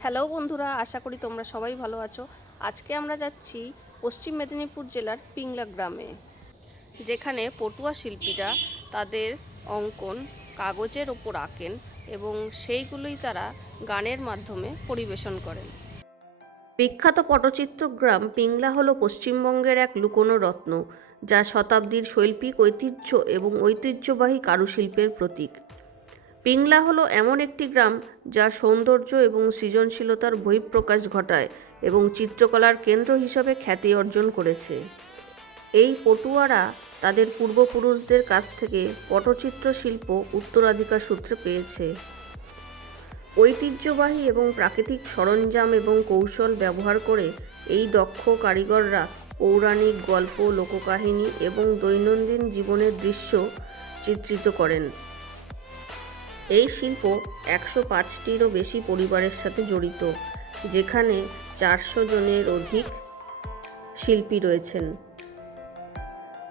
Hello বন্ধুরা, আশা করি তোমরা সবাই ভালো আছো। আজকে আমরা যাচ্ছি পশ্চিম মেদিনীপুর জেলার পিংলা গ্রামে, যেখানে পটুয়া শিল্পীরা তাদের অঙ্কন কাগজের ওপর আঁকেন এবং সেইগুলোই তারা গানের মাধ্যমে পরিবেশন করেন। বিখ্যাত পটচিত্র গ্রাম পিংলা হলো পশ্চিমবঙ্গের এক লুকোনো রত্ন, যা শতাব্দীর শৈল্পিক ঐতিহ্য এবং ঐতিহ্যবাহী কারুশিল্পের প্রতীক। পিংলা হলো এমন একটি গ্রাম যা সৌন্দর্য এবং সৃজনশীলতার বহিঃপ্রকাশ ঘটায় এবং চিত্রকলার কেন্দ্র হিসাবে খ্যাতি অর্জন করেছে। এই পটুয়ারা তাদের পূর্বপুরুষদের কাছ থেকে পটচিত্র শিল্প উত্তরাধিকার সূত্রে পেয়েছে। ঐতিহ্যবাহী এবং প্রাকৃতিক সরঞ্জাম এবং কৌশল ব্যবহার করে এই দক্ষ কারিগররা পৌরাণিক গল্প, লোককাহিনী এবং দৈনন্দিন জীবনের দৃশ্য চিত্রিত করেন। এই শিল্প 105টিরও বেশি পরিবারের সাথে জড়িত, যেখানে 400 জনের অধিক শিল্পী রয়েছেন।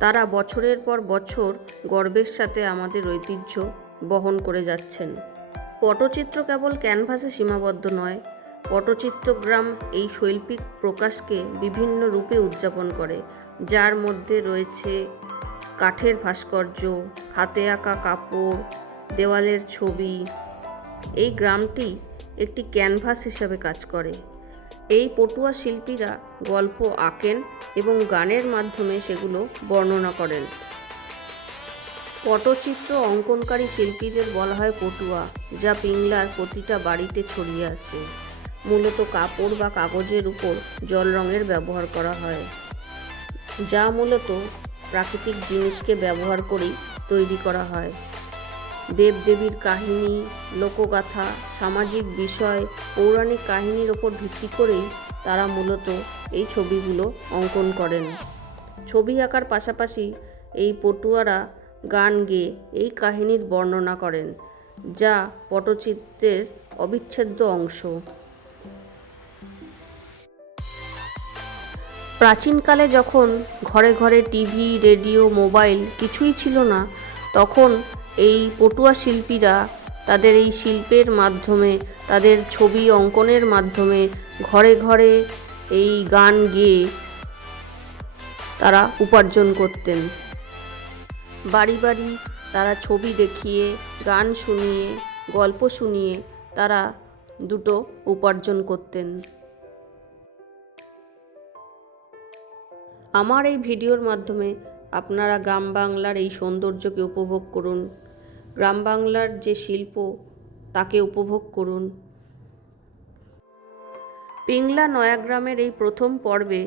তারা বছরের পর বছর গর্বের সাথে আমাদের ঐতিহ্য বহন করে যাচ্ছেন। পটচিত্র কেবল ক্যানভাসে সীমাবদ্ধ নয়, পটচিত্র গ্রাম এই শৈল্পিক প্রকাশকে বিভিন্ন রূপে উদযাপন করে, যার মধ্যে রয়েছে কাঠের ভাস্কর্য, হাতে আঁকা কাপড়, দেওয়ালের ছবি। এই গ্রামটি একটি ক্যানভাস হিসাবে কাজ করে। এই পটুয়া শিল্পীরা গল্প আঁকেন এবং গানের মাধ্যমে সেগুলো বর্ণনা করেন। পটচিত্র অঙ্কনকারী শিল্পীদের বলা হয় পটুয়া, যা পিংলার প্রতিটা বাড়িতে ছড়িয়ে আছে। মূলত কাপড় বা কাগজের উপর জল রঙের ব্যবহার করা হয়, যা মূলত প্রাকৃতিক জিনিসকে ব্যবহার করেই তৈরি করা হয়। দেবদেবীর কাহিনী, লোকগাথা, সামাজিক বিষয়, পৌরাণিক কাহিনীর ওপর ভিত্তি করেই তারা মূলত এই ছবিগুলো অঙ্কন করেন। ছবি আঁকার পাশাপাশি এই পটুয়ারা গান গেয়ে এই কাহিনীর বর্ণনা করেন, যা পটচিত্রের অবিচ্ছেদ্য অংশ। প্রাচীনকালে যখন ঘরে ঘরে টিভি, রেডিও, মোবাইল কিছুই ছিল না, তখন এই পটুয়া শিল্পীরা তাদের এই শিল্পের মাধ্যমে, তাদের ছবি অঙ্কনের মাধ্যমে ঘরে ঘরে এই গান গেয়ে তারা উপার্জন করতেন। বাড়ি বাড়ি তারা ছবি দেখিয়ে, গান শুনিয়ে, গল্প শুনিয়ে তারা দুটো উপার্জন করতেন। আমার এই ভিডিওর মাধ্যমে আপনারা গ্রাম বাংলার এই সৌন্দর্যকে উপভোগ করুন, গ্রাম বাংলার যে শিল্প তাকে উপভোগ করুন। পিংলা নয়াগ্রামের এই প্রথম পর্বে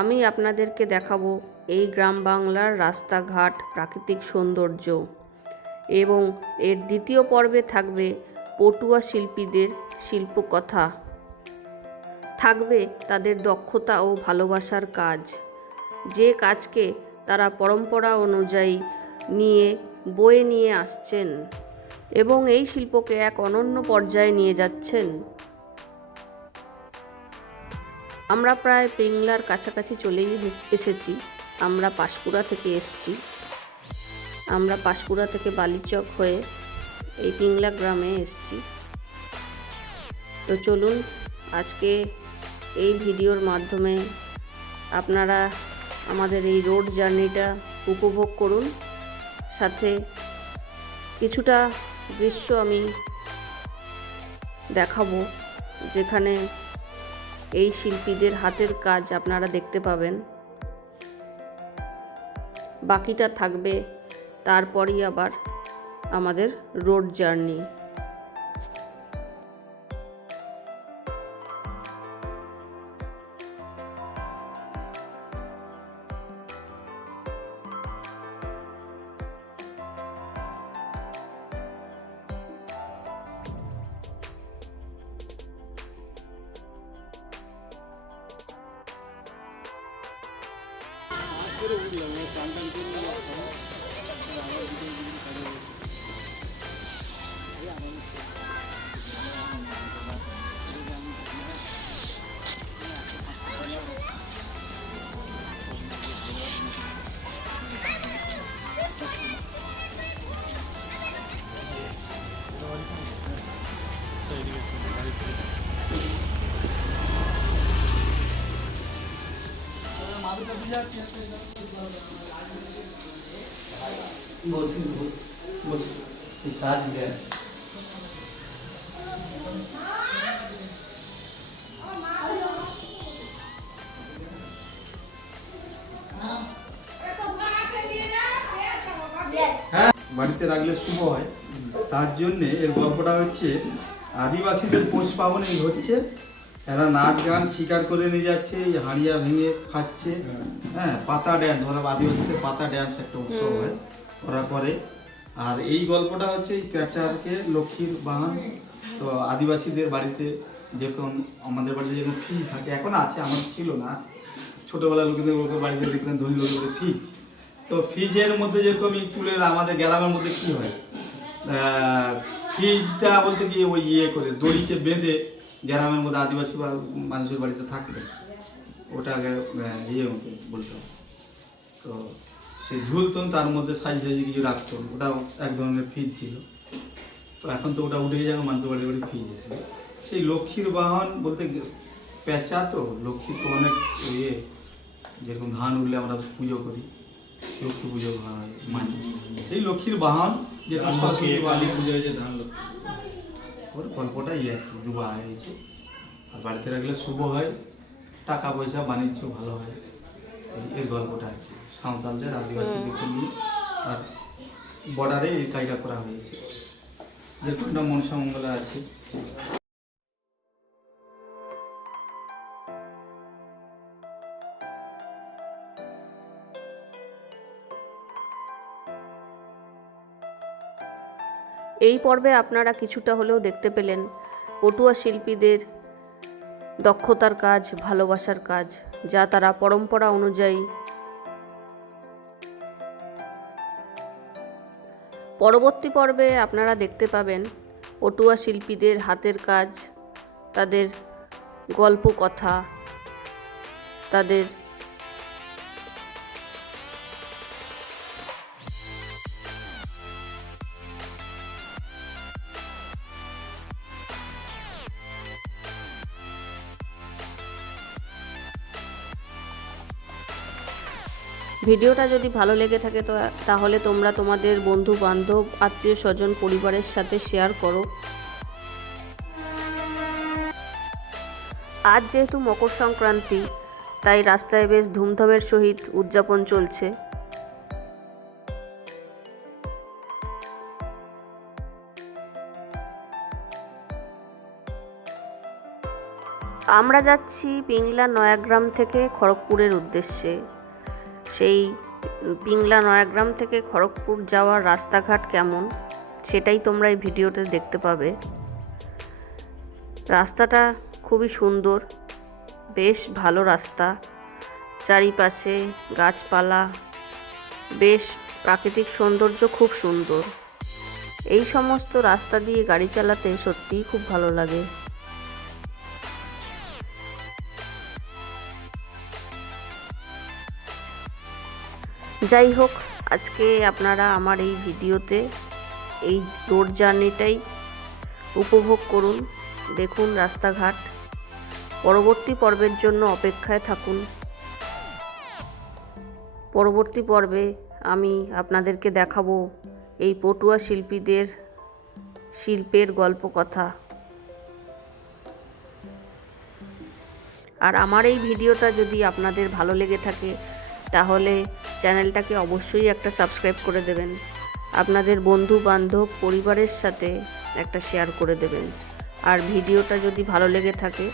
আমি আপনাদেরকে দেখাবো এই গ্রাম বাংলার রাস্তাঘাট, প্রাকৃতিক সৌন্দর্য, এবং এর দ্বিতীয় পর্বে থাকবে পটুয়া শিল্পীদের শিল্পকথা, থাকবে তাদের দক্ষতা ও ভালোবাসার কাজ, যে কাজকে তারা পরম্পরা অনুযায়ী বয়ে নিয়ে আসছেন এবং এই শিল্পকে এক অনন্য পর্যায়ে নিয়ে যাচ্ছেন। আমরা প্রায় পিংলার কাছাকাছি চলেই এসেছি। আমরা পাঁশকুড়া থেকে এসেছি। আমরা পাঁশকুড়া থেকে বালিচক হয়ে এই পিংলা গ্রামে এসেছি। তো চলুন আজকে এই ভিডিওর মাধ্যমে আপনারা আমাদের এই রোড জার্নিটা উপভোগ করুন। সাথে কিছুটা দৃশ্য আমি দেখাবো, যেখানে এই শিল্পীদের হাতের কাজ আপনারা দেখতে পাবেন। বাকিটা থাকবে তারপরই আবার আমাদের রোড জার্নি। বাড়িতে রাখলে শুভ হয়, তার জন্যে এর গল্পটা হচ্ছে আদিবাসীদের পৌষ পার্বণে হচ্ছে এরা নাচ গান শিকার করে নিয়ে যাচ্ছে, এই হাঁড়িয়া ভেঙে খাচ্ছে, হ্যাঁ, পাতা ড্যান্স, ওরা আদিবাসীদের পাতা ড্যান্স একটা উৎসব হয় ওরা করে। আর এই গল্পটা হচ্ছে এই পেঁচাকে লক্ষ্মীর বাহন। তো আদিবাসীদের বাড়িতে যেরকম আমাদের বাড়িতে যেরকম ফ্রিজ থাকে, এখন আছে, আমার ছিল না, ছোটোবেলার লোকেদের বাড়িতে দেখবেন ধনী লোকেদের ফ্রিজ। তো ফ্রিজের মধ্যে যেরকম তুলের আমাদের গ্রামের মধ্যে কী হয়, ফ্রিজটা বলতে কি ওই করে দড়িকে বেঁধে গ্রামের মধ্যে আদিবাসী বা মানুষের বাড়িতে থাকলে ওটাকে মতো বলতো। তো সেই ঝুলতন তার মধ্যে সাইজ সাইজে কিছু রাখতো, ওটাও এক ধরনের ফ্রিজ ছিল। তো এখন তো ওটা উঠে যাবে, মানুষের বাড়ি বাড়ি ফ্রিজ এসে। সেই লক্ষ্মীর বাহন বলতে পেঁচা, তো লক্ষ্মী তো অনেক যেরকম ধান উঠলে আমরা পুজো করি, লক্ষ্মী পুজো হয় মানি, এই লক্ষ্মীর বাহন যেরকম সরস্বতী কালী পুজো হয়েছে, ধান লক্ষ্মী, ওর গল্পটা আর কি দুবা হয়েছে। আর বাড়িতে রাখলে শুভ হয়, টাকা পয়সা বাণিজ্য ভালো হয়, এর গল্পটা আর কি সাঁওতালদের আদিবাসীদেরকে নিয়ে। আর বর্ডারে এই কাজটা করা হয়েছে, যেরকম একটা মনসা মঙ্গলা আছে। এই পর্বে আপনারা কিছুটা হলেও দেখতে পেলেন পটুয়া শিল্পীদের দক্ষতার কাজ, ভালোবাসার কাজ, যা তারা পরম্পরা অনুযায়ী। পরবর্তী পর্বে আপনারা দেখতে পাবেন পটুয়া শিল্পীদের হাতের কাজ, তাদের গল্প কথা, তাদের ভিডিওটা যদি ভালো লেগে থাকে তাহলে তোমরা তোমাদের বন্ধু বান্ধব, আত্মীয় স্বজন, পরিবারের সাথে শেয়ার করো। আজ যেহেতু মকর সংক্রান্তি, তাই রাস্তায় বেশ ধুমধামের সহিত উদযাপন চলছে। আমরা যাচ্ছি পিংলা নয়াগ্রাম থেকে খড়গপুরের উদ্দেশ্যে। সেই পিংলা নয়াগ্রাম থেকে খড়গপুর যাওয়ার রাস্তাঘাট কেমন, সেটাই তোমরা এই ভিডিওতে দেখতে পাবে। রাস্তাটা খুবই সুন্দর, বেশ ভালো রাস্তা, চারিপাশে গাছপালা, বেশ প্রাকৃতিক সৌন্দর্য খুব সুন্দর। এই সমস্ত রাস্তা দিয়ে গাড়ি চালাতে সত্যিই খুব ভালো লাগে। যাই হোক, আজকে আপনারা আমার এই ভিডিওতে এই রোড জার্নিটাই উপভোগ করুন, দেখুন রাস্তাঘাট। পরবর্তী পর্বের জন্য অপেক্ষায় থাকুন। পরবর্তী পর্বে আমি আপনাদেরকে দেখাবো এই পটুয়া শিল্পীদের শিল্পের গল্প কথা। আর আমার এই ভিডিওটা যদি আপনাদের ভালো লেগে থাকে তাহলে চ্যানেলটাকে অবশ্যই একটা সাবস্ক্রাইব করে দেবেন, আপনাদের বন্ধু বান্ধব পরিবারের সাথে একটা শেয়ার করে দেবেন। আর ভিডিওটা যদি ভালো লেগে থাকে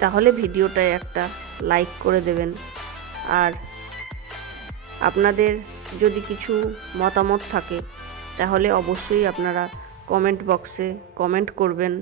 তাহলে ভিডিওটায় একটা লাইক করে দেবেন। আর আপনাদের যদি কিছু মতামত থাকে তাহলে অবশ্যই আপনারা কমেন্ট বক্সে কমেন্ট করবেন।